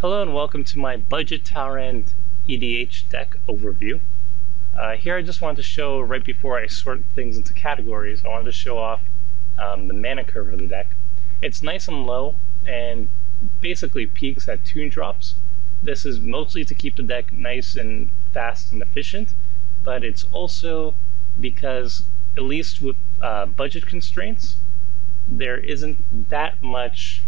Hello and welcome to my budget Talrand EDH deck overview. Here I just wanted to show, right before I sort things into categories, I wanted to show off the mana curve of the deck. It's nice and low and basically peaks at 2 drops. This is mostly to keep the deck nice and fast and efficient, but it's also because, at least with budget constraints, there isn't that much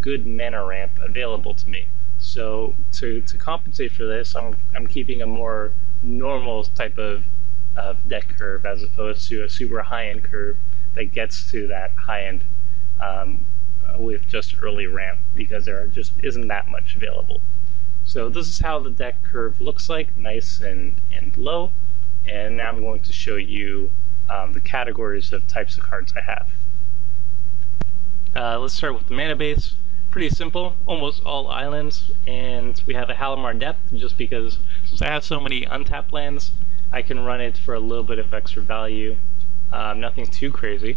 good mana ramp available to me. So to compensate for this, I'm keeping a more normal type of deck curve as opposed to a super high-end curve that gets to that high-end with just early ramp, because there just isn't that much available. So this is how the deck curve looks like, nice and low. And now I'm going to show you the categories of types of cards I have. Let's start with the mana base. Pretty simple, almost all islands, and we have a Halimar Depth just because since I have so many untapped lands, I can run it for a little bit of extra value. Nothing too crazy.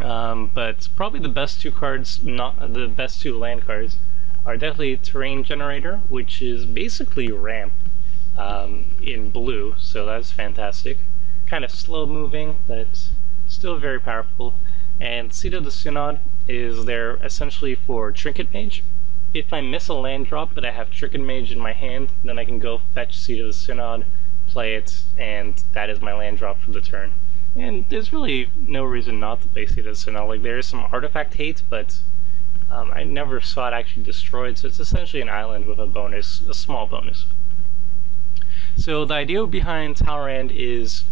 But probably the best two cards, not the best two land cards, are definitely Terrain Generator, which is basically ramp in blue, so that's fantastic. Kind of slow moving, but still very powerful. And Seat of the Synod is there essentially for Trinket Mage. If I miss a land drop but I have Trinket Mage in my hand, then I can go fetch Seat of the Synod, play it, and that is my land drop for the turn. And there's really no reason not to play Seat of the Synod. Like, there is some artifact hate, but I never saw it actually destroyed, so it's essentially an island with a bonus, a small bonus. So the idea behind Talrand is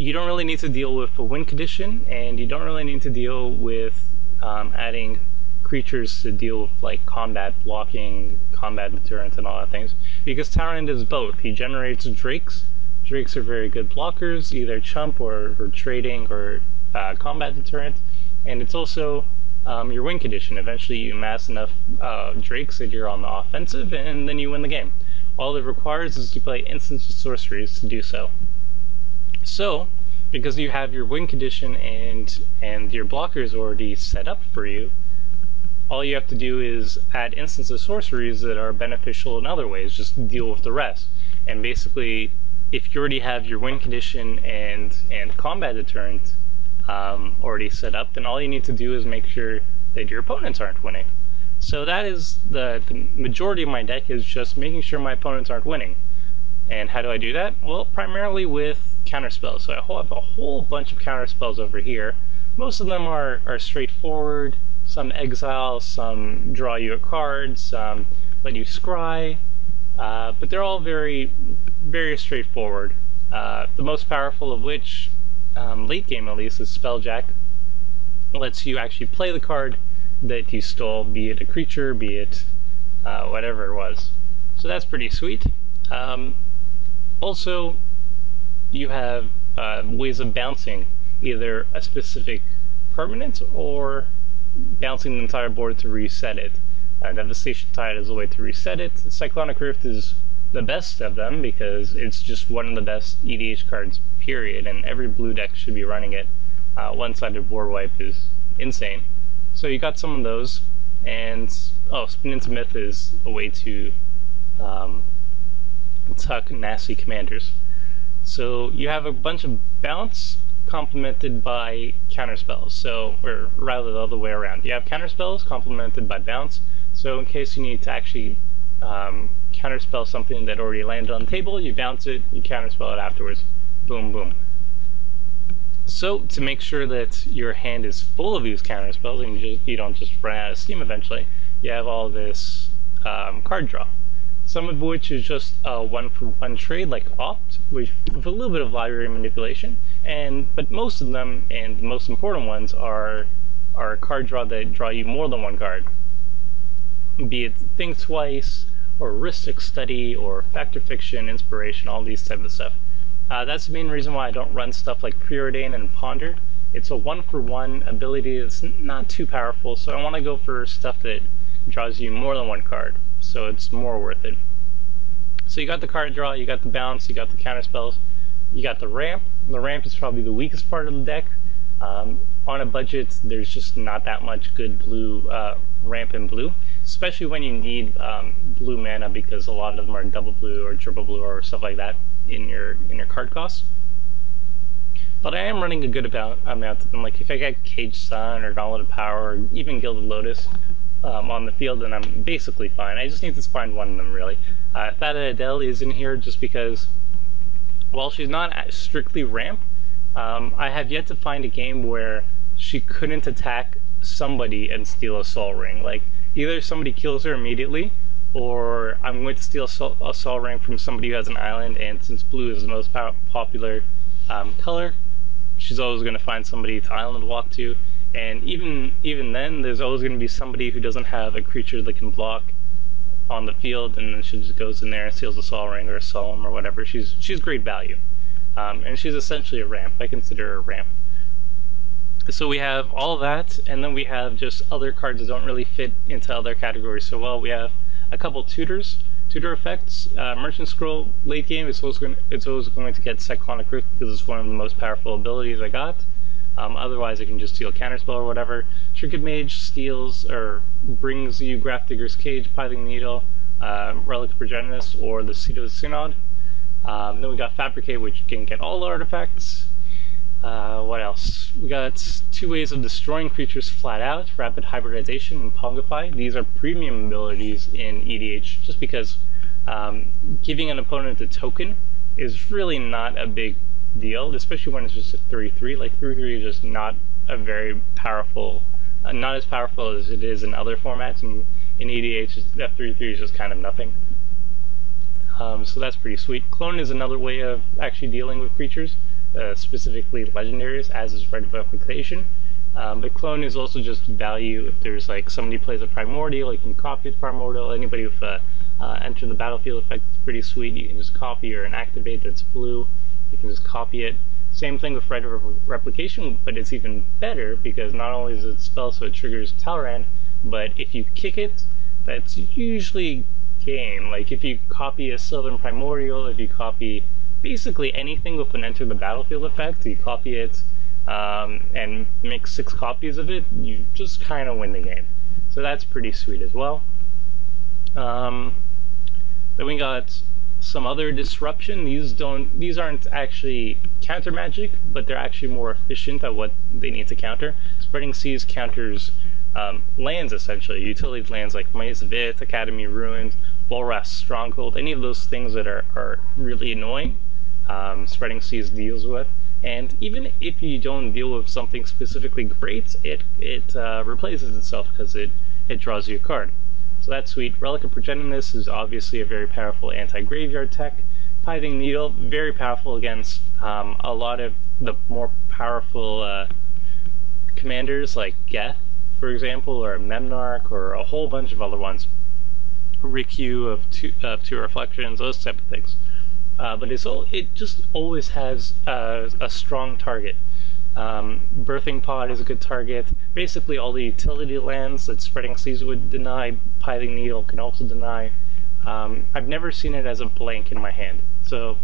you don't really need to deal with a win condition, and you don't really need to deal with adding creatures to deal with like combat blocking, combat deterrent, and all that things, because Talrand is both. He generates drakes. Drakes are very good blockers, either chump or trading or combat deterrent, and it's also your win condition. Eventually you amass enough drakes that you're on the offensive, and then you win the game. All it requires is to play instants and sorceries to do so. So, because you have your win condition and your blockers already set up for you, all you have to do is add instances of sorceries that are beneficial in other ways, just deal with the rest. And basically, if you already have your win condition and combat deterrent already set up, then all you need to do is make sure that your opponents aren't winning. So that is the majority of my deck, is just making sure my opponents aren't winning. And how do I do that? Well, primarily with counterspells. So I have a whole bunch of counterspells over here. Most of them are straightforward. Some exile, some draw you a card, some let you scry, but they're all very, very straightforward. The most powerful of which, late game at least, is Spelljack. It lets you actually play the card that you stole, be it a creature, be it whatever it was. So that's pretty sweet. Also, you have ways of bouncing either a specific permanent or bouncing the entire board to reset it. Devastation Tide is a way to reset it. Cyclonic Rift is the best of them because it's just one of the best EDH cards, period, and every blue deck should be running it. One-sided War Wipe is insane. So you got some of those, and Spin into Myth is a way to tuck nasty commanders. So you have a bunch of bounce complemented by counterspells, or rather the other way around. You have counterspells complemented by bounce, so in case you need to actually counterspell something that already landed on the table, you bounce it, you counterspell it afterwards. Boom, boom. So to make sure that your hand is full of these counterspells and you don't just run out of steam eventually, you have all this card draw. Some of which is just a one-for-one trade, like Opt, with a little bit of library manipulation, but most of them, and the most important ones, are card draw that draw you more than one card. Be it Think Twice, or Heuristic Study, or Fact or Fiction, Inspiration, all these type of stuff. That's the main reason why I don't run stuff like Preordain and Ponder. It's a one-for-one ability that's not too powerful, so I want to go for stuff that draws you more than one card, so it's more worth it. So you got the card draw, you got the bounce, you got the counterspells, you got the ramp. The ramp is probably the weakest part of the deck. On a budget, there's just not that much good blue ramp in blue, especially when you need blue mana, because a lot of them are double blue or triple blue or stuff like that in your card cost. But I am running a good amount of them. Like if I get Caged Sun or Gauntlet of Power or even Gilded Lotus on the field, then I'm basically fine. I just need to find one of them, really. Thada Adele is in here just because, while she's not strictly ramp, I have yet to find a game where she couldn't attack somebody and steal a Soul Ring. Like, either somebody kills her immediately, or I'm going to steal a Soul Ring from somebody who has an island, and since blue is the most popular color, she's always going to find somebody to island walk to. And even then, there's always going to be somebody who doesn't have a creature that can block on the field, and then she just goes in there and steals a Soul Ring or a Solemn or whatever. She's great value, and she's essentially a ramp. I consider her a ramp. So we have all of that, and then we have just other cards that don't really fit into other categories so well. We have a couple tutor effects. Merchant Scroll late game, it's always going to get Cyclonic Rift because it's one of the most powerful abilities I got. Otherwise, I can just steal Counterspell or whatever. Trinket Mage steals or brings you Grafdigger's Cage, Pithing Needle, Relic of Progenitus, or the Seat of the Synod. Then we got Fabricate, which can get all the artifacts. What else? We got 2 ways of destroying creatures flat out: Rapid Hybridization and Pongify. These are premium abilities in EDH just because giving an opponent a token is really not a big deal, especially when it's just a 3/3. Like 3/3 is just not a very powerful, not as powerful as it is in other formats. And in EDH, that 3/3 is just kind of nothing. So that's pretty sweet. Clone is another way of actually dealing with creatures, specifically legendaries, as is Rite of Replication. But Clone is also just value. If there's like somebody plays a Primordial, you can copy the Primordial. Anybody with Enter the Battlefield effect is pretty sweet. You can just copy or an activate that's blue. You can just copy it. Same thing with Rite of Replication, but it's even better because not only is it a spell, so it triggers Talrand, but if you kick it, that's usually game. Like if you copy a Sylvan Primordial, if you copy basically anything with an Enter the Battlefield effect, you copy it and make 6 copies of it, you just kind of win the game. So that's pretty sweet as well. Then we got some other disruption. These aren't actually counter magic, but they're actually more efficient at what they need to counter. Spreading Seas counters lands, essentially. Utility lands like Maze of Ith, Academy Ruined, Volrath's Stronghold, any of those things that are really annoying, Spreading Seas deals with. And even if you don't deal with something specifically great, it replaces itself because it draws you a card. So that's sweet. Relic of Progenitus is obviously a very powerful anti-graveyard tech. Pithing Needle, very powerful against a lot of the more powerful commanders like Geth, for example, or Memnarch, or a whole bunch of other ones. Rikyu of two Reflections, those type of things. But it just always has a strong target. Birthing Pod is a good target. Basically all the utility lands that Spreading Seas would deny, Pithing Needle can also deny. I've never seen it as a blank in my hand, so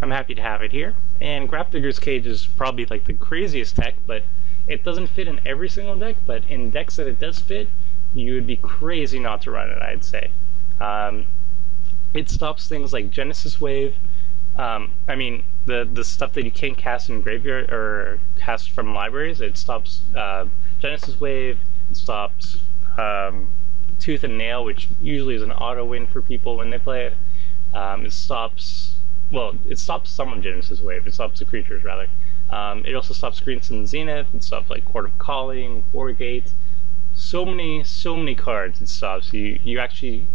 I'm happy to have it here. And Grafdigger's Cage is probably like the craziest tech, but it doesn't fit in every single deck, but in decks that it does fit, you would be crazy not to run it, I'd say. It stops things like Genesis Wave. I mean, the stuff that you can't cast in graveyard or cast from libraries. It stops Genesis Wave. It stops Tooth and Nail, which usually is an auto win for people when they play it. It stops some of Genesis Wave. It stops the creatures rather. It also stops Greensun Zenith. It stops like Court of Calling, Wargate. So many cards it stops. You actually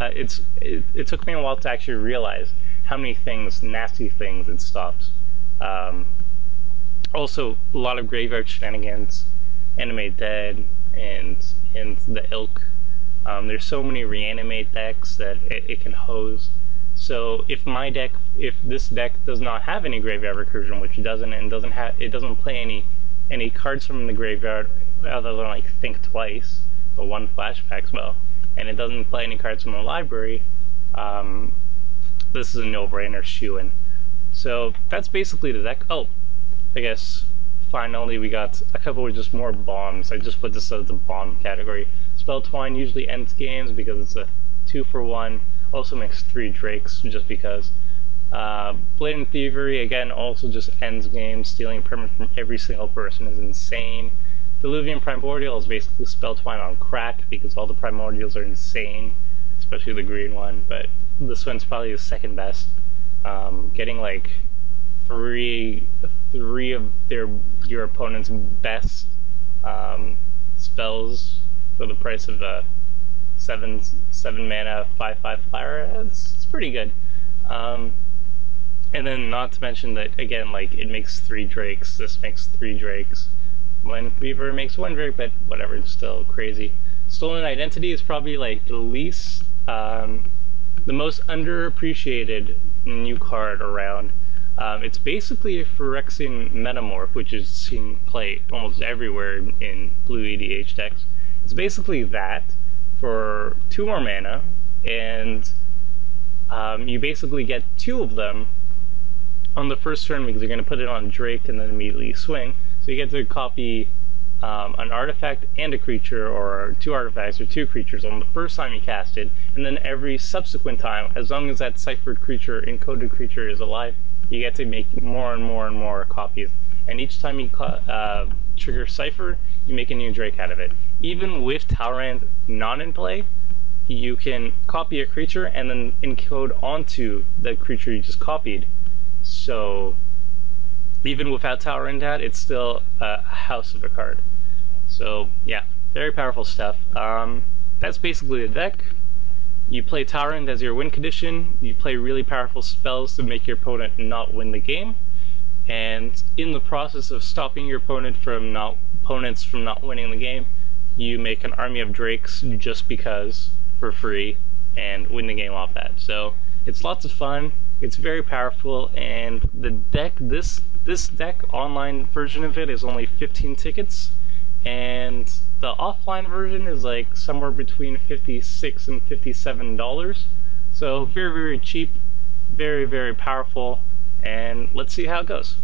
it took me a while to actually realize how many nasty things it stops. Also, a lot of graveyard shenanigans, Animate Dead, and the Ilk. There's so many reanimate decks that it can hose. So if this deck does not have any graveyard recursion, which it doesn't, and it doesn't play any cards from the graveyard other than like Think Twice, the 1 flashback spell, and it doesn't play any cards from the library, this is a no-brainer shoe-in. So that's basically the deck. Oh, I guess finally we got a couple of just more bombs. I just put this as the bomb category. Spell Twine usually ends games because it's a 2-for-1. Also makes 3 Drakes just because. Blatant Thievery, again, also just ends games. Stealing permanent from every single person is insane. Diluvian Primordial is basically Spell Twine on crack because all the Primordials are insane, especially the green one, but this one's probably the second best. Getting like three of your opponent's best spells for the price of a 7 mana 5/5 flyer, it's pretty good. And then not to mention that, again, like, it makes 3 Drakes, this makes 3 Drakes. When Weaver makes 1 Drake, but whatever, it's still crazy. Stolen Identity is probably like the least, the most underappreciated new card around. It's basically a Phyrexian Metamorph, which is seen play almost everywhere in blue EDH decks. It's basically that for 2 more mana, and you basically get 2 of them on the first turn because you're going to put it on Drake and then immediately swing. So you get to copy an artifact and a creature, or 2 artifacts or 2 creatures on the first time you cast it, and then every subsequent time, as long as that ciphered creature, encoded creature is alive, you get to make more and more and more copies. And each time you trigger Cipher, you make a new Drake out of it. Even with Talrand not in play, you can copy a creature and then encode onto the creature you just copied. So even without Talrand out, it's still a house of a card. So yeah, very powerful stuff. That's basically the deck. You play Talrand as your win condition. You play really powerful spells to make your opponent not win the game. And in the process of stopping your opponents from not winning the game, you make an army of Drakes just because, for free, and win the game off that. So it's lots of fun. It's very powerful, and the deck, this deck online version of it is only 15 tickets, and the offline version is like somewhere between $56 and $57. So very, very cheap, very, very powerful, and let's see how it goes.